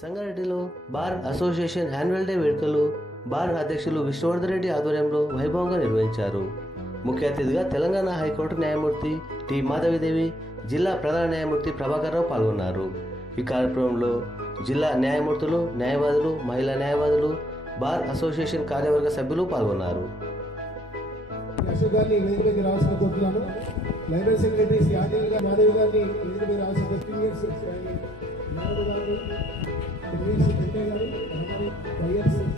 సంగారెడ్డిలో bar association annual day వేడుకలు bar అధ్యక్షులు విష్ణువర్ధన్ రెడ్డి ఆధ్వర్యంలో వైభవంగా నిర్వహించారు. ముఖ్య అతిథిగా తెలంగాణ హైకోర్టు న్యాయమూర్తి టి మాధవిదేవి, జిల్లా ప్రధాన న్యాయమూర్తి ప్రభాకర్రావు పాల్గొన్నారు. ఈ కార్యక్రమంలో జిల్లా న్యాయమూర్తులు, న్యాయవాదులు, మహిళా న్యాయవాదులు, బార్ అసోసియేషన్ కార్యవర్గ సభ్యులు పాల్గొన్నారు. లైబ్రరీ సెక్రటరీ శ్రీ ఆంజనేయ మాధవి గారిని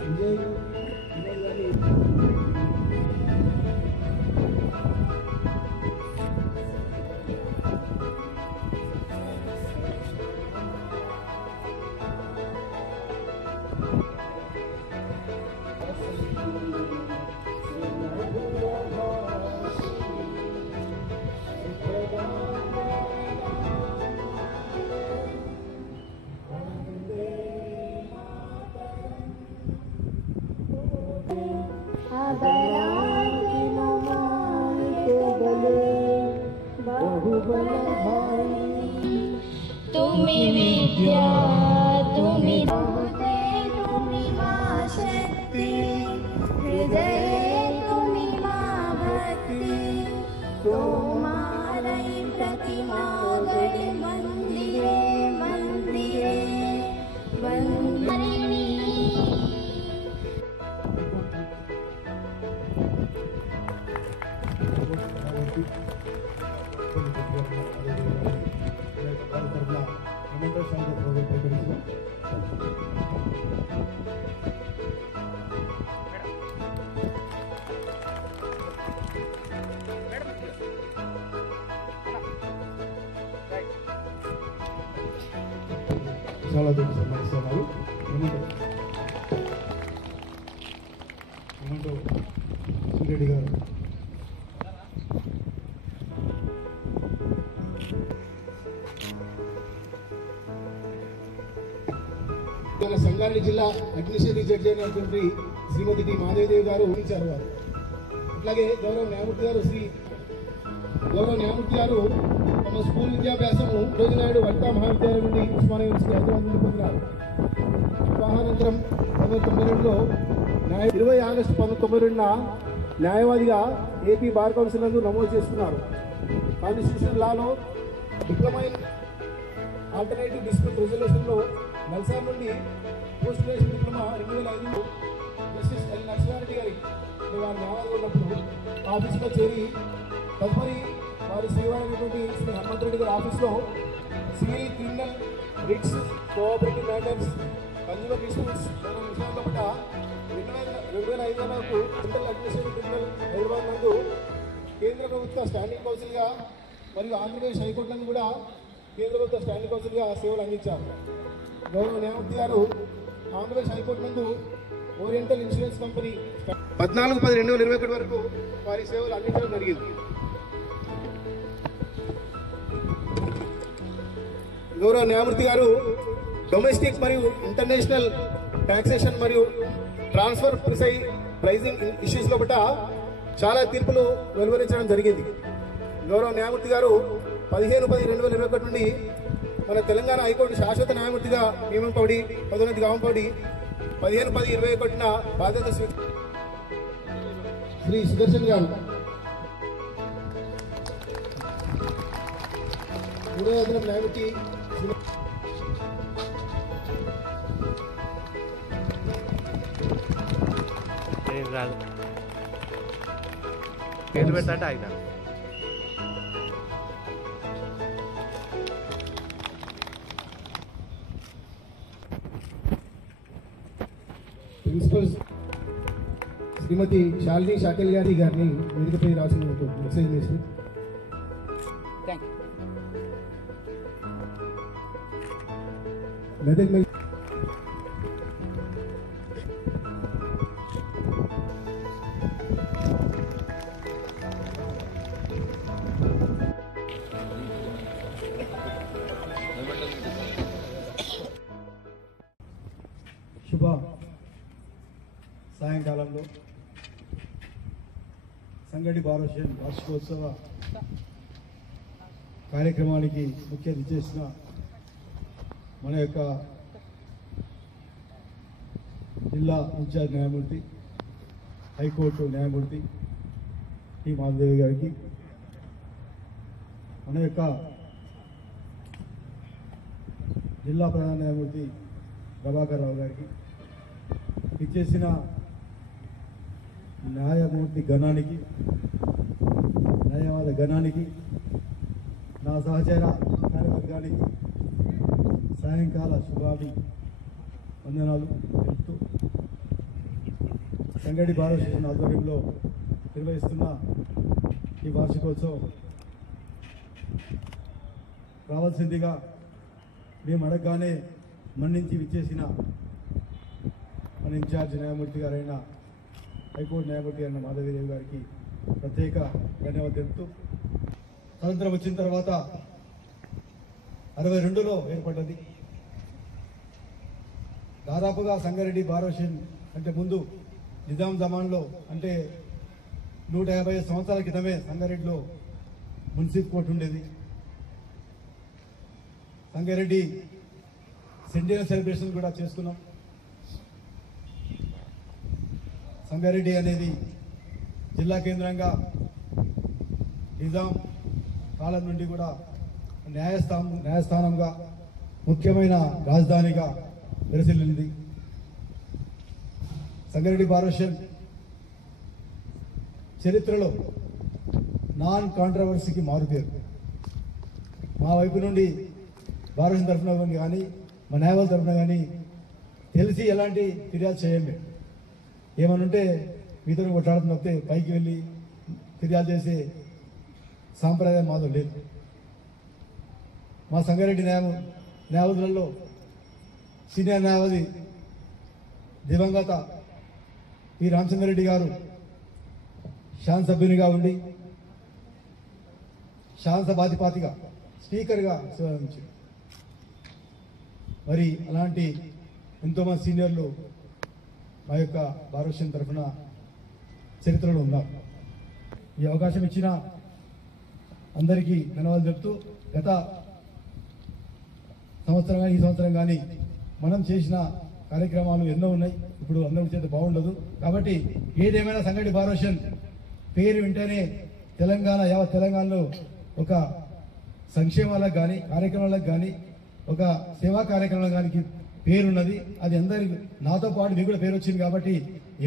విజయ్ तुम्ही विद्या तुम्ही तुम्ही मा शक्ती हृदये तुम्ही मा भक्ती तोमारई प्रतिमा गणे मंदिरे मंदिरे वंदरिणी చాలా దూరం సన్మానిస్తున్నారు. రెడ్డి గారు సంగారెడ్డి జిల్లా అడ్మినిస్ట్రేటివ్ జడ్జి అయినటువంటి శ్రీమతి టి మాధవదేవి గారు ఊహించారు. వారు అట్లాగే గౌరవ న్యాయమూర్తి గారు తమ స్కూల్ విద్యాభ్యాసం రోజునాయుడు వనితా మహావిద్యాలయం నుండి ఉస్మానియా యూనివర్సిటీ హైదరాబాద్ నుండి పొందినారు. వివాహానంతరం 1992లో 20 ఆగస్టు 1992న న్యాయవాదిగా ఏపీ బార్ కౌన్సిల్ నందు నమోదు చేసుకున్నారు. కాన్స్టిట్యూషన్ లాలో డిప్లొమా ఇన్ ఆల్టర్నేటివ్ డిస్ప్యూట్ రెజల్యూషన్లో నల్సార్ నుండి post graduation diploma 2005 justice L Narasimha Reddy గారి వారి న్యాయవాదిగా ఉన్నప్పుడు ఆఫీస్లో చేరి తదుపరి వారి సేవైనటువంటి శ్రీ హనుమంత్ రెడ్డి గారి ఆఫీస్లో civil, criminal, writs, cooperative matters, consumer disputes విషయాలతో పాటు 2005 వరకు సెంట్రల్ అడ్మినిస్ట్రేటివ్ ట్రిబ్యునల్ హైదరాబాద్ నందు కేంద్ర ప్రభుత్వ స్టాండింగ్ కౌన్సిల్గా మరియు ఆంధ్రప్రదేశ్ హైకోర్టు నందు కూడా కేంద్ర ప్రభుత్వ స్టాండింగ్ కౌన్సిల్గా సేవలు అందించారు. గౌరవ న్యాయమూర్తి గారు ఆంధ్రప్రదేశ్ హైకోర్టు నందు ఓరియంటల్ ఇన్సూరెన్స్ కంపెనీ 14/10/2021 వరకు వారి సేవలు అందించడం జరిగింది. గౌరవ న్యాయమూర్తి గారు డొమెస్టిక్ మరియు ఇంటర్నేషనల్ టాక్సేషన్ మరియు ట్రాన్స్ఫర్ ప్రైజింగ్ ఇష్యూస్ లోపల చాలా తీర్పులు వెలువరించడం జరిగింది. గౌరవ న్యాయమూర్తి గారు 15/10/2021 నుండి మన తెలంగాణ హైకోర్టు శాశ్వత న్యాయమూర్తిగా నియమింపబడి పదోన్నతి కావంపబడి 15/10/21న బాధ్యత శ్రీ సుదర్శన్ గారు మూడవ అదనపు న్యాయమూర్తి పేరు పెట్టంటే ఆయన ప్రిన్సిపల్ శ్రీమతి శాలిని షాకిల్ గారిని వేదికపై రాసిన మెసేజ్ చేసింది. మెదక్ శుభ సాయంకాలంలో సంగడి బార్ అసోసియేషన్ వార్షికోత్సవ కార్యక్రమానికి ముఖ్య అతిథి చేసిన మన యొక్క జిల్లా ఇన్ఛార్జ్ న్యాయమూర్తి, హైకోర్టు న్యాయమూర్తి టి మాధవి గారికి, మన యొక్క జిల్లా ప్రధాన న్యాయమూర్తి ప్రభాకర్ రావు గారికి, ఇచ్చేసిన న్యాయమూర్తి గణానికి, న్యాయవాద గణానికి, నా సహచర కార్యవర్గానికి సాయంకాల శుభాభి వందనాలు తెలుపుతూ సంగడి బార్ అసోసియేషన్ ఆధ్వర్యంలో నిర్వహిస్తున్న ఈ వార్షికోత్సవం రావాల్సిందిగా మేము అడగగానే మన్నించి విచ్చేసిన మన ఇన్ఛార్జ్ న్యాయమూర్తి గారైన హైకోర్టు న్యాయమూర్తి అయిన మాధవీదేవి గారికి ప్రత్యేక ధన్యవాదాలు తెలుపుతూ, స్వతంత్రం వచ్చిన తర్వాత 62లో ఏర్పడ్డది. దాదాపుగా సంగారెడ్డి బార్ అసోసియేషన్ అంటే ముందు నిజాం జమాన్లో అంటే 150 సంవత్సరాల క్రితమే సంగారెడ్డిలో మున్సిపల్ కోర్టు ఉండేది. సంగారెడ్డి సెంటినరీ సెలబ్రేషన్ కూడా చేసుకున్నాం. సంగారెడ్డి అనేది జిల్లా కేంద్రంగా నిజాం కాలం నుండి కూడా న్యాయస్థానంగా ముఖ్యమైన రాజధానిగా విరసిల్లింది. సంగారెడ్డి బార్ అసోసియేషన్ చరిత్రలో నాన్ కాంట్రవర్సీకి మారుపేరు. మా వైపు నుండి బార్ అసోసియేషన్ తరఫున కానీ మా న్యాయవాదుల తరఫున కానీ తెలిసి ఎలాంటి ఫిర్యాదు చేయండి. ఏమనుంటే మీతో కొట్లాడుతున్నప్పుడే పైకి వెళ్ళి ఫిర్యాదు చేసే సాంప్రదాయం మాతో లేదు. మా సంగారెడ్డి న్యాయవాదులలో సీనియర్ న్యాయవాది దివంగత పి రామచంద్రరెడ్డి గారు శాసనసభ్యునిగా ఉండి శాసనసభాధిపతిగా స్పీకర్గా సేవించారు. మరి అలాంటి ఎంతోమంది సీనియర్లు మా యొక్క బార్ అసోసియేషన్ తరఫున చరిత్రలో ఉన్నారు. ఈ అవకాశం ఇచ్చిన అందరికీ ధన్యవాదాలు చెప్తూ, గత సంవత్సరం కానీ ఈ సంవత్సరం కానీ మనం చేసిన కార్యక్రమాలు ఎన్నో ఉన్నాయి. ఇప్పుడు అందరి చేత బాగుండదు కాబట్టి ఏదేమైనా సంగారెడ్డి బార్ అసోసియేషన్ పేరు వింటేనే యావత్ తెలంగాణలో ఒక సంక్షేమాలకు కానీ కార్యక్రమాలకు కానీ ఒక సేవా కార్యక్రమాలకు కానీ పేరున్నది. అది అందరికి నాతో పాటు మీకు కూడా పేరు వచ్చింది కాబట్టి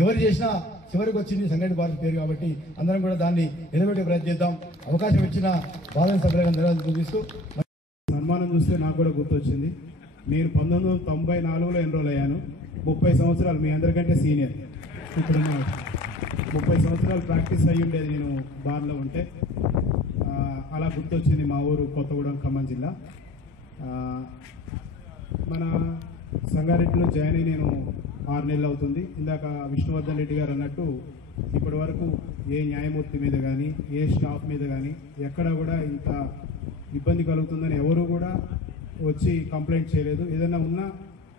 ఎవరు చేసినా చివరికి వచ్చింది సంగారెడ్డి బార్ పేరు కాబట్టి అందరం కూడా దాన్ని నిలబెట్టే ప్రయత్నం చేద్దాం. అవకాశం ఇచ్చిన బాధ్యత సభ్యులుగా ధన్యవాదాలు చూపిస్తూ, సన్మానం చూస్తే నాకు కూడా గుర్తొచ్చింది. నేను 1994లో ఎన్రోల్ అయ్యాను. 30 సంవత్సరాలు మీ అందరికంటే సీనియర్. ఇప్పుడు 30 సంవత్సరాలు ప్రాక్టీస్ అయ్యి ఉండేది నేను బార్లో ఉంటే. అలా గుర్తొచ్చింది మా ఊరు కొత్తగూడెం, ఖమ్మం జిల్లా. మన సంగారెడ్డిలో జాయిన్ అయ్యి నేను 6 నెలలు అవుతుంది. ఇందాక విష్ణువర్ధన్ రెడ్డి గారు అన్నట్టు ఇప్పటి వరకు ఏ న్యాయమూర్తి మీద కానీ ఏ స్టాఫ్ మీద కానీ ఎక్కడ కూడా ఇంత ఇబ్బంది కలుగుతుందని ఎవరు కూడా వచ్చి కంప్లైంట్ చేయలేదు. ఏదైనా ఉన్నా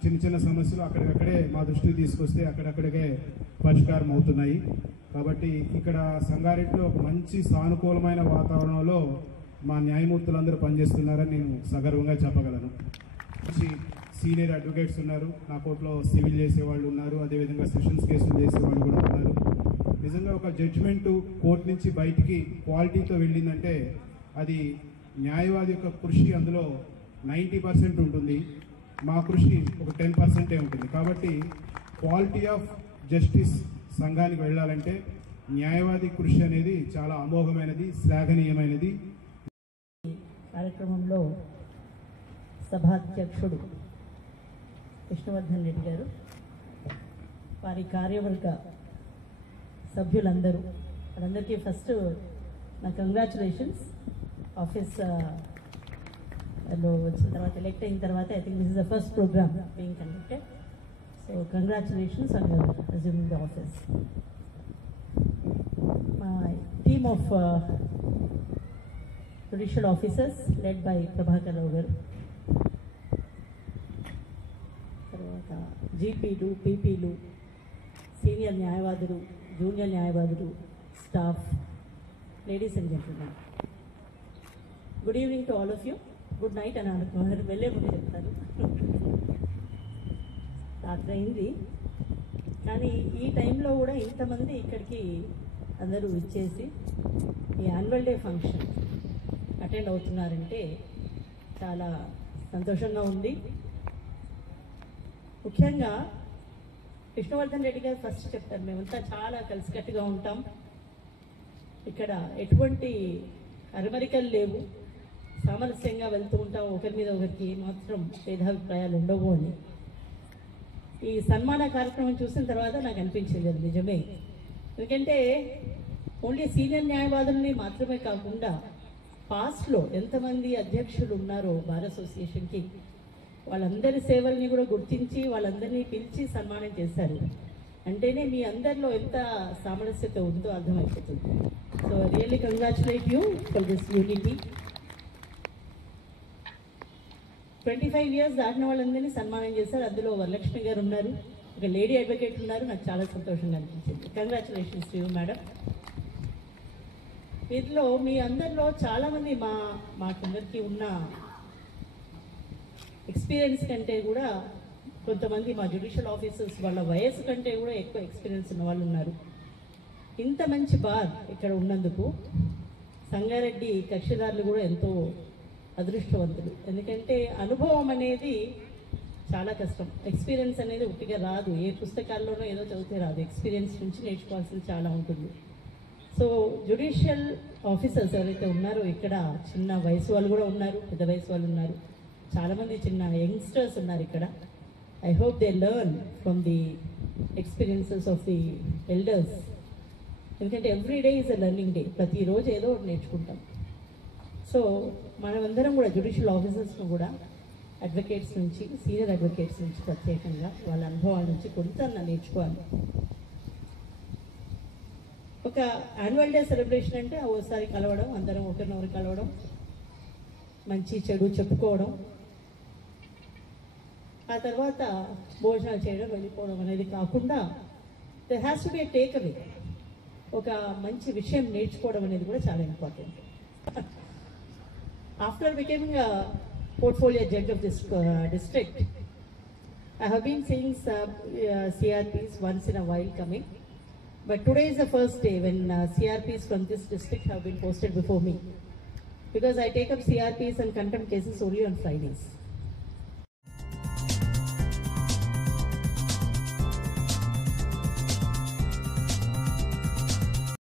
చిన్న చిన్న సమస్యలు అక్కడికక్కడే మా దృష్టికి తీసుకొస్తే అక్కడక్కడికే పరిష్కారం అవుతున్నాయి. కాబట్టి ఇక్కడ సంగారెడ్డిలో ఒక మంచి సానుకూలమైన వాతావరణంలో మా న్యాయమూర్తులందరూ పనిచేస్తున్నారని నేను సగర్వంగా చెప్పగలను. సీనియర్ అడ్వకేట్స్ ఉన్నారు, నా కోర్టులో సివిల్ చేసేవాళ్ళు ఉన్నారు, అదేవిధంగా సెషన్స్ కేసులు చేసేవాళ్ళు కూడా ఉన్నారు. నిజంగా ఒక జడ్జిమెంట్ కోర్టు నుంచి బయటికి క్వాలిటీతో వెళ్ళిందంటే అది న్యాయవాది యొక్క కృషి అందులో 90% ఉంటుంది. మా కృషి ఒక 10% ఉంటుంది. కాబట్టి క్వాలిటీ ఆఫ్ జస్టిస్ సంఘానికి వెళ్ళాలంటే న్యాయవాది కృషి అనేది చాలా అమోఘమైనది, శ్లాఘనీయమైనది. కార్యక్రమంలో సభాధ్యక్షుడు విష్ణువర్ధన్ రెడ్డి గారు, వారి కార్యవర్గ సభ్యులందరూ, వాళ్ళందరికీ ఫస్ట్ నా కంగ్రాచులేషన్స్. ఆఫీస్ లో వచ్చిన తర్వాత ఎలెక్ట్ అయిన తర్వాత I think this is the first program being conducted. So congratulations on your assuming the office. My team of judicial officers led by Prabhakar Rao garu, తర్వాత జీపీలు, పీపీలు, సీనియర్ న్యాయవాదులు, జూనియర్ న్యాయవాదులు, staff, ladies and gentlemen, good evening to all of you. Good night అని అనుకున్నారు, వెళ్ళే ముందు చెప్తాను. రాత్రి అయింది. కానీ ఈ టైంలో కూడా ఇంతమంది ఇక్కడికి అందరూ ఇచ్చేసి ఈ యాన్యువల్ డే ఫంక్షన్ అటెండ్ అవుతున్నారంటే చాలా సంతోషంగా ఉంది. ముఖ్యంగా విష్ణువర్ధన్ రెడ్డి గారు ఫస్ట్ చెప్తారు, మేమంతా చాలా కలిసికట్టుగా ఉంటాం, ఇక్కడ ఎటువంటి అరమరికలు లేవు, సామరస్యంగా వెళ్తూ ఉంటాం, ఒకరి మీద ఒకరికి మాత్రం భేదాభిప్రాయాలు ఉండవు అని. ఈ సన్మాన కార్యక్రమం చూసిన తర్వాత నాకు అనిపించింది అది నిజమే. ఎందుకంటే ఓన్లీ సీనియర్ న్యాయవాదుల్ని మాత్రమే కాకుండా పాస్ట్లో ఎంతమంది అధ్యక్షులు ఉన్నారో బార్ అసోసియేషన్కి వాళ్ళందరి సేవల్ని కూడా గుర్తించి వాళ్ళందరినీ పిలిచి సన్మానం చేశారు. అంటేనే మీ అందరిలో ఎంత సామరస్యత ఉందో అర్థమైపోతుంది. So really congratulate you for this unity. 25 years దాటిన వాళ్ళందరినీ సన్మానం చేశారు. అందులో వరలక్ష్మి గారు ఉన్నారు, ఒక లేడీ అడ్వకేట్ ఉన్నారు. నాకు చాలా సంతోషంగా అనిపించింది. Congratulations to you madam. వీటిలో మీ అందరిలో చాలామంది మాకందరికీ ఉన్న ఎక్స్పీరియన్స్ కంటే కూడా కొంతమంది మా జ్యుడిషియల్ ఆఫీసర్స్ వాళ్ళ వయసు కంటే కూడా ఎక్కువ ఎక్స్పీరియన్స్ ఉన్న వాళ్ళు ఉన్నారు. ఇంత మంచి బార్ ఇక్కడ ఉన్నందుకు సంగారెడ్డి కక్షిదారులు కూడా ఎంతో అదృష్టవంతులు. ఎందుకంటే అనుభవం అనేది చాలా కష్టం, ఎక్స్పీరియన్స్ అనేది ఉట్టిగా రాదు. ఏ పుస్తకాల్లోనో ఏదో చదివితే రాదు, ఎక్స్పీరియన్స్ నుంచి నేర్చుకోవాల్సింది చాలా ఉంటుంది. సో జ్యుడిషియల్ ఆఫీసర్స్ ఎవరైతే ఉన్నారో ఇక్కడ చిన్న వయసు వాళ్ళు కూడా ఉన్నారు, పెద్ద వయసు వాళ్ళు ఉన్నారు, చాలామంది చిన్న యంగ్స్టర్స్ ఉన్నారు ఇక్కడ. I hope they learn from the experiences of the elders. ఎందుకంటే every day is a learning day, ప్రతిరోజు ఏదో ఒకటి నేర్చుకుంటాం. సో మనమందరం కూడా జ్యుడిషియల్ ఆఫీసర్స్ను కూడా అడ్వకేట్స్ నుంచి, సీనియర్ అడ్వకేట్స్ నుంచి ప్రత్యేకంగా వాళ్ళ అనుభవాల నుంచి కొంత నేర్చుకోవాలి. ఒక యాన్యువల్ డే సెలబ్రేషన్ అంటే ఓసారి కలవడం, అందరం ఒకరినొకరు కలవడం, మంచి చెడు చెప్పుకోవడం, ఆ తర్వాత భోజనాలు చేయడం, వెళ్ళిపోవడం అనేది కాకుండా there has to be a take away. ఒక మంచి విషయం నేర్చుకోవడం అనేది కూడా చాలా important. After becoming a portfolio judge of this district, I have been seeing some CRPs once in a while coming. But today is the first day when CRPs from this district have been posted before me. Because I take up CRPs and contempt cases only on Fridays.